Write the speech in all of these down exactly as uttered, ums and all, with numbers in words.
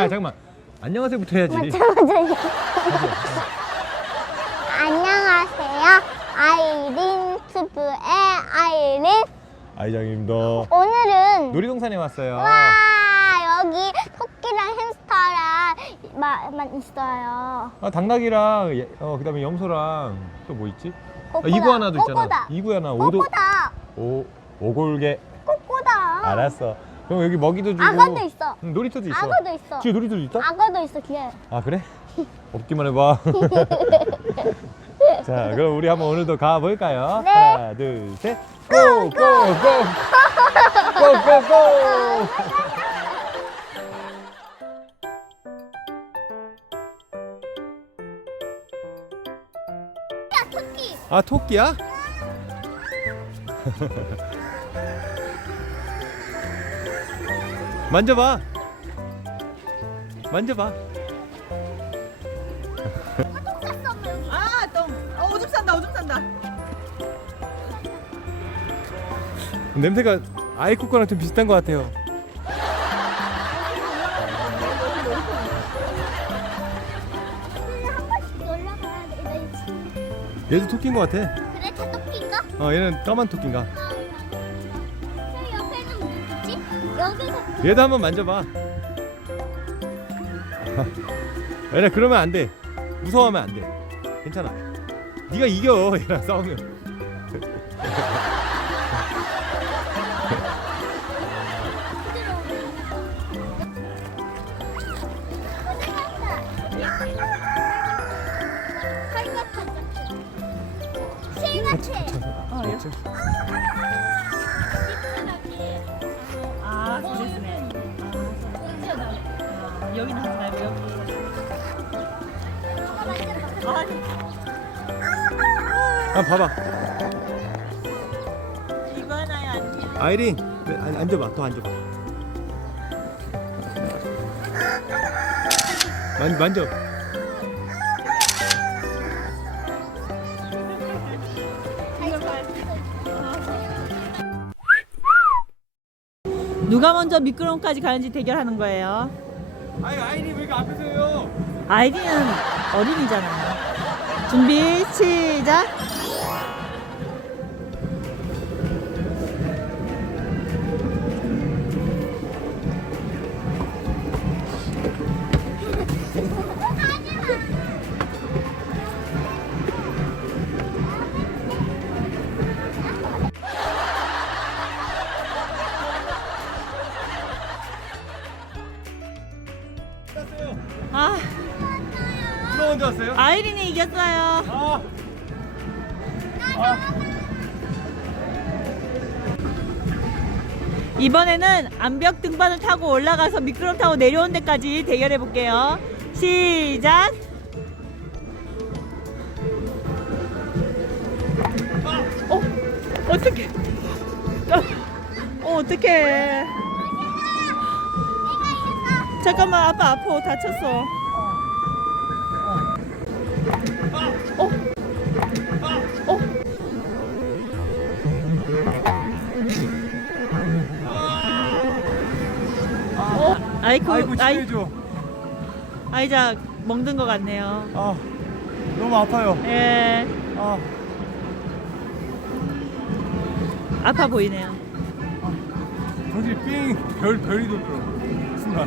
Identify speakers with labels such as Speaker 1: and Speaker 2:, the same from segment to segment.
Speaker 1: 아 잠깐만. 안녕하세요부터 해야지.
Speaker 2: 맞아 맞아. 안녕하세요. 아이린 스프의 아이린.
Speaker 1: 아이장입니다.
Speaker 2: 오늘은
Speaker 1: 놀이동산에 왔어요.
Speaker 2: 와 여기 토끼랑 햄스터랑 만 있어요.
Speaker 1: 아, 당나귀랑 예- 어, 그다음에 염소랑 또 뭐 있지? 아,
Speaker 2: 꼬꼬다.
Speaker 1: 이구아나도 있잖아.
Speaker 2: 꼬꼬다.
Speaker 1: 이구아나 오도
Speaker 2: 꼬꼬다.
Speaker 1: 오 오골개.
Speaker 2: 꼬꼬다.
Speaker 1: 알았어. 그럼 여기 먹이도 주고.
Speaker 2: 악어도 있어.
Speaker 1: 응, 놀이터도 있어.
Speaker 2: 악어도 있어.
Speaker 1: 뒤에 놀이터도 있다?
Speaker 2: 악어도 있어 뒤에.
Speaker 1: 아 그래? 없기만 해봐. 자 그럼 우리 한번 오늘도 가볼까요?
Speaker 2: 네.
Speaker 1: 하나 둘 셋. 고고고 고고고.
Speaker 2: 야 토끼.
Speaker 1: 아 토끼야? 만져봐. 만져봐.
Speaker 3: 아, 똥. 어, 오줌 싼다, 오줌 싼다.
Speaker 1: 냄새가 아이쿠 거랑 좀 비슷한 것 같아요.
Speaker 2: 한 번씩 놀러 가야 돼. 나 지금.
Speaker 1: 얘도 토끼인 것 같아.
Speaker 2: 그래 다 토끼인가?
Speaker 1: 어 얘는 까만 토끼인가.
Speaker 2: 저 옆에는 누구지? 여기서
Speaker 1: 얘도 한번 만져봐. 얘네 그러면 안 돼. 무서워하면 안 돼. 괜찮아. 네가 이겨 얘랑 싸우면.
Speaker 3: 어, 여기. 아, 그랬네. 아, 여기는 하지 말고 여기. 아,
Speaker 1: 한 봐봐.
Speaker 3: 이거나야 안녕.
Speaker 1: 아이린 네, 안- 앉아봐. 더 앉아봐. 만 만져.
Speaker 3: 누가 먼저 미끄럼까지 가는지 대결하는 거예요.
Speaker 1: 아이 아이린 왜 이렇게 앞에서요?
Speaker 3: 아이디는 어린이잖아요. 준비 시작.
Speaker 1: 왔어요.
Speaker 3: 아,
Speaker 1: 누가 먼저 왔어요?
Speaker 3: 아이린이 이겼어요.
Speaker 1: 아. 아.
Speaker 3: 이번에는 암벽 등반을 타고 올라가서 미끄럼 타고 내려온 데까지 대결해 볼게요. 시작. 어, 어떡해. 어, 어떡해. 잠깐만, 아빠 아파. 다쳤어. 어, 어. 어, 아이쿠,
Speaker 1: 아이고
Speaker 3: 아이,
Speaker 1: 치료해줘.
Speaker 3: 아이작 먹는 것 같네요.
Speaker 1: 아 너무 아파요.
Speaker 3: 예,
Speaker 1: 아
Speaker 3: 아파 보이네요.
Speaker 1: 정신이 삥별 별이 돌더라. 순간.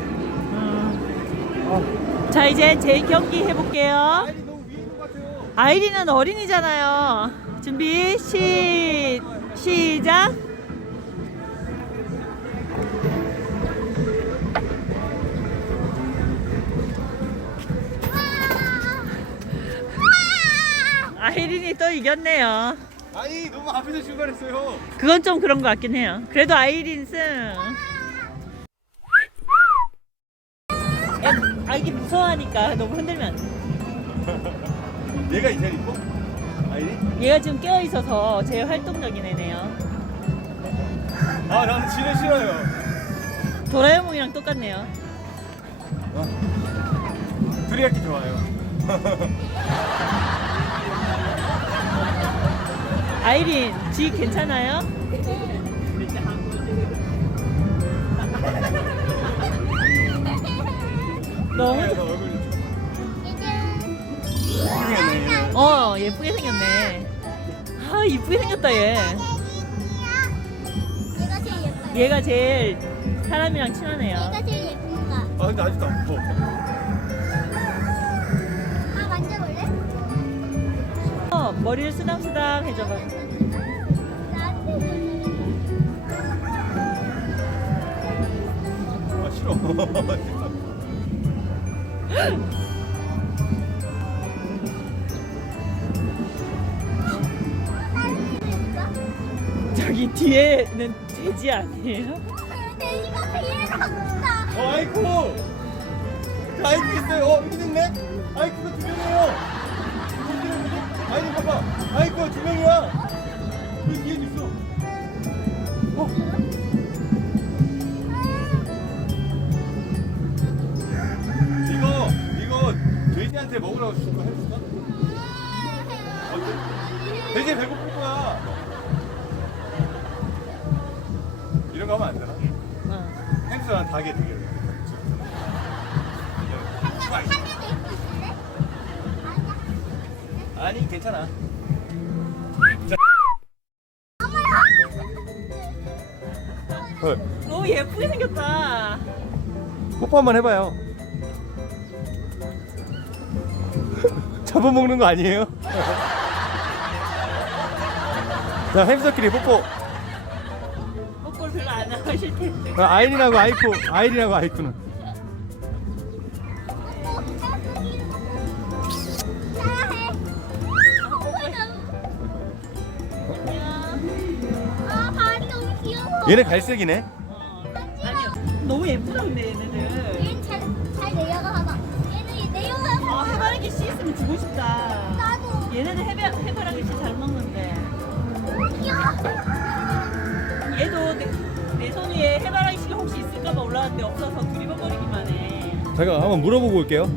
Speaker 3: 음.
Speaker 1: 아
Speaker 3: 자, 이제 제 경기 해볼게요.
Speaker 1: 아이린 너무 위에 있는 것 같아요.
Speaker 3: 아이린은 어린이잖아요. 준비, 시, 시작. 아이린이 또 이겼네요.
Speaker 1: 아니 너무 앞에서 출발했어요.
Speaker 3: 그건 좀 그런 것 같긴 해요. 그래도 아이린 승. 애, 아기 무서워하니까 너무 흔들면 안 돼.
Speaker 1: 얘가 이 자리 있고? 아이린?
Speaker 3: 얘가 지금 깨어 있어서 제일 활동적인 애네요.
Speaker 1: 아 나는 지는 싫어요.
Speaker 3: 도라에몽이랑 똑같네요.
Speaker 1: 어. 둘이 할게 좋아요.
Speaker 3: 아이린, 쥐 괜찮아요? 너무
Speaker 1: 그래서
Speaker 3: 좋-
Speaker 1: 얼굴이
Speaker 2: 이제
Speaker 1: 생겼네.
Speaker 3: 어 예쁘게 생겼네. 아 이쁘게 생겼다 얘.
Speaker 2: 얘가 제일 예뻐요.
Speaker 3: 얘가 제일 사람이랑 친하네요.
Speaker 2: 얘가 제일 예쁜가?
Speaker 1: 아 근데 아직도 안 커.
Speaker 2: 아 만져볼래?
Speaker 3: 어, 머리를 쓰담쓰담 해줘봐.
Speaker 2: 나한테 볼래?
Speaker 1: 아 싫어.
Speaker 3: 저기 뒤에는 돼지 아니에요?
Speaker 2: 돼지가 제일 작다.
Speaker 1: 어 아이쿠. 아이쿠 있어요. 어 여기 있네. 아이쿠가 두 명이에요. 아이쿠 봐봐. 아이쿠가 두 명이야. 여기 뒤에도 있어. 어? 이거 이거 돼지한테 먹으라고 준 거 해줄까? 어때? 돼지 배고플 거야. 이런 거 하면 안 되나?
Speaker 3: 어.
Speaker 1: 햄스랑 닭의 대결.
Speaker 2: 한 개도 입고 있을래? 아니야.
Speaker 1: 아니 괜찮아. 헐,
Speaker 3: 너무 예쁘게 생겼다.
Speaker 1: 뽀뽀 한번 해봐요. 잡아먹는 거 아니에요? 자 햄스터끼리 뽀뽀.
Speaker 3: 뽀뽀를 별로 안 하실 텐데.
Speaker 1: 아, 아이린하고 아이쿠, 아이린하고 아이쿠는.
Speaker 2: 아 발이 너무 귀여워.
Speaker 1: 얘네 갈색이네.
Speaker 3: 어. 아니요. 너무 예쁘다 근데 얘네들.
Speaker 2: 얘는 잘, 잘 내려가 봐봐. 얘는 내려가.
Speaker 3: 아 해바라기 씨 있으면 주고 싶다.
Speaker 2: 나도.
Speaker 3: 얘네들 해바, 해바라기 씨 잘 먹는데.
Speaker 2: 귀여워.
Speaker 3: 얘도 내, 내 손 위에 해바라기 씨가 혹시 있을까봐 올라왔는데 없어서 두리번거리기만 해.
Speaker 1: 제가 한번 물어보고 올게요.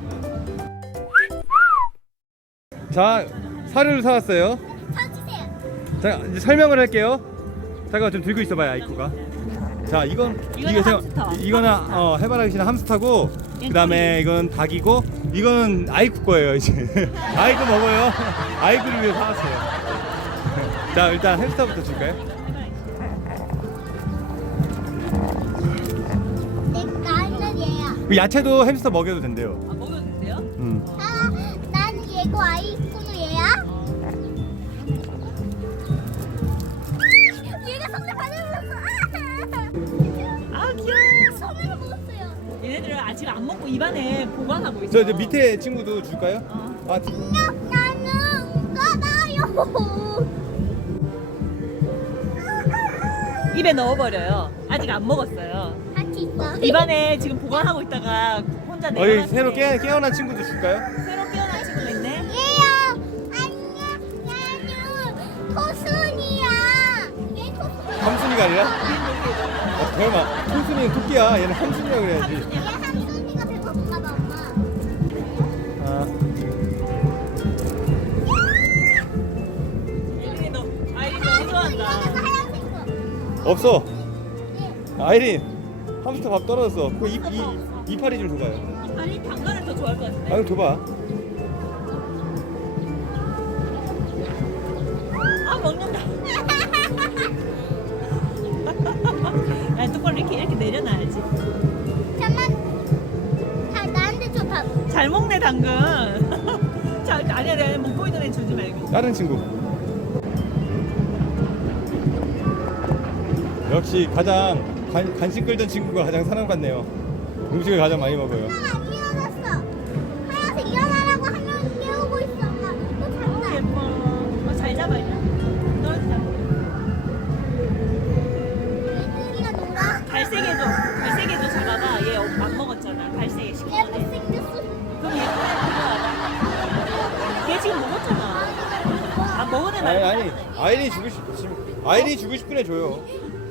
Speaker 1: 자 사료를 사왔어요.
Speaker 2: 사주세요.
Speaker 1: 자 이제 설명을 할게요. 잠깐 좀 들고 있어봐요 아이쿠가. 자 이건
Speaker 3: 이거는
Speaker 1: 제가-
Speaker 3: hamster.
Speaker 1: 이거는 어, 해바라기 씨는 함스터고 그다음에 이건 닭이고 이거는 아이쿠 거예요 이제. 아이쿠 먹어요. 아이쿠를 위해 사왔어요. 자 일단 햄스터부터 줄까요?
Speaker 2: 내 나는 얘야.
Speaker 1: 그 야채도 햄스터 먹여도 된대요.
Speaker 3: 아 먹어도 돼요?
Speaker 1: 음.
Speaker 2: 아, 나는 얘고 아이콘은 얘야. 얘가 손을 받아먹었어.
Speaker 3: 아 귀여워.
Speaker 2: 손으로 먹었어요.
Speaker 3: 얘네들은 아직 안 먹고 입안에 보관하고 있어.
Speaker 1: 저 이제 밑에 친구도 줄까요?
Speaker 3: 어.
Speaker 1: 아
Speaker 2: 안녕, 나는 까다요.
Speaker 3: 입에 넣어버려요. 아직 안 먹었어요.
Speaker 2: 같이 있어.
Speaker 3: 입안에 지금 보관하고 있다가 혼자
Speaker 1: 어,
Speaker 3: 내려놨을
Speaker 1: 여기 새로
Speaker 3: 때
Speaker 1: 깨, 깨어난 친구도 줄까요?
Speaker 3: 새로 깨어난 친구가 있네.
Speaker 2: 얘야. 안녕, 나는 토순이야. 얘 토순.
Speaker 1: 함순이가 아니라? 아, 설마 토순이는 토끼야. 얘는 함순이라 그래야지.
Speaker 2: 얘 삼순이가 배고픈가 봐, 엄마.
Speaker 1: 아,
Speaker 3: 아이린 너 아이린 너무
Speaker 2: 하얀색 거, 이거는
Speaker 3: 좋아한다.
Speaker 2: 하얀색 거.
Speaker 1: 없어.
Speaker 2: 예.
Speaker 1: 아이린 함스터 밥 떨어졌어. 그 이, 이, 이파리 좀 줘봐요.
Speaker 3: 이파리 당근을 더 좋아할 것
Speaker 1: 아
Speaker 3: 같은데.
Speaker 1: 그럼 줘봐.
Speaker 3: 아 먹는다. 야 똑바로 이렇게 이렇게 내려놔야지.
Speaker 2: 잠만. 다 나한테 줘 밥.
Speaker 3: 잘 먹네 당근. 자 아니야 내가 먹고 있는 애 주지 말고.
Speaker 1: 다른 친구. 역시 가장 간, 간식 끌던 친구가 가장 사랑받네요. 음식을 가장 많이 먹어요.
Speaker 2: 안 일어났어. 하얀색 일어나라고 하면 깨우고 있어, 엄마. 또
Speaker 3: 너무
Speaker 2: 잔다.
Speaker 3: 예뻐. 어, 잘 잡아 일단. 떨어지지 않고.
Speaker 2: 얘들이가 놀아.
Speaker 3: 갈색에도 갈색에도 잡아봐. 얘 안 먹었잖아. 갈색에
Speaker 2: 얘
Speaker 3: 시커먼 애.
Speaker 2: 못생겼어.
Speaker 3: 그럼 얘 그거 걔 지금 먹었잖아. 아 먹은 애
Speaker 1: 아니
Speaker 3: 말고.
Speaker 1: 아니 아이린이 주고 싶 지금 아이린이 주고 싶은 애 줘요.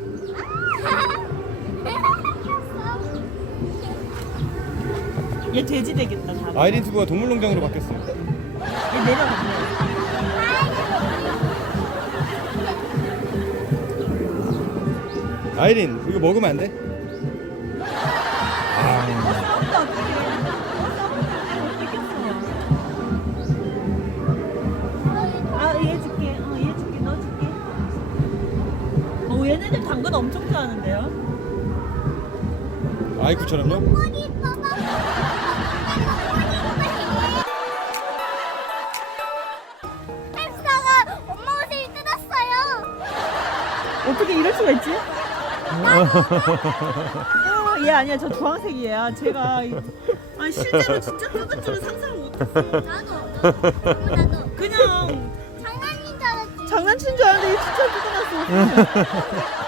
Speaker 3: 얘 돼지 되겠다. 다.
Speaker 1: 아이린 투브가 동물농장으로 바뀌었어요.
Speaker 3: 얘 내려갔네.
Speaker 1: 아이린 이거 먹으면 안 돼?
Speaker 3: 어 싸운다 어떡해. 어 얘네들 당근 엄청 좋아하는데요.
Speaker 1: 아이쿠처럼요?
Speaker 2: 꼬리 봐봐. 햄스터가 엄마 옷을 뜯었어요.
Speaker 3: 어떻게 이럴 수가 있지? 아, 얘 아니야. 저 주황색이에요. 제가 이- 아니 실제로 진짜 뜯을 줄은 상상을 못했어요.
Speaker 2: 나도. 나도.
Speaker 3: 그냥
Speaker 2: 장난인 줄 알았지.
Speaker 3: 장난친 줄 알았는데 얘 진짜 뜯어놨어.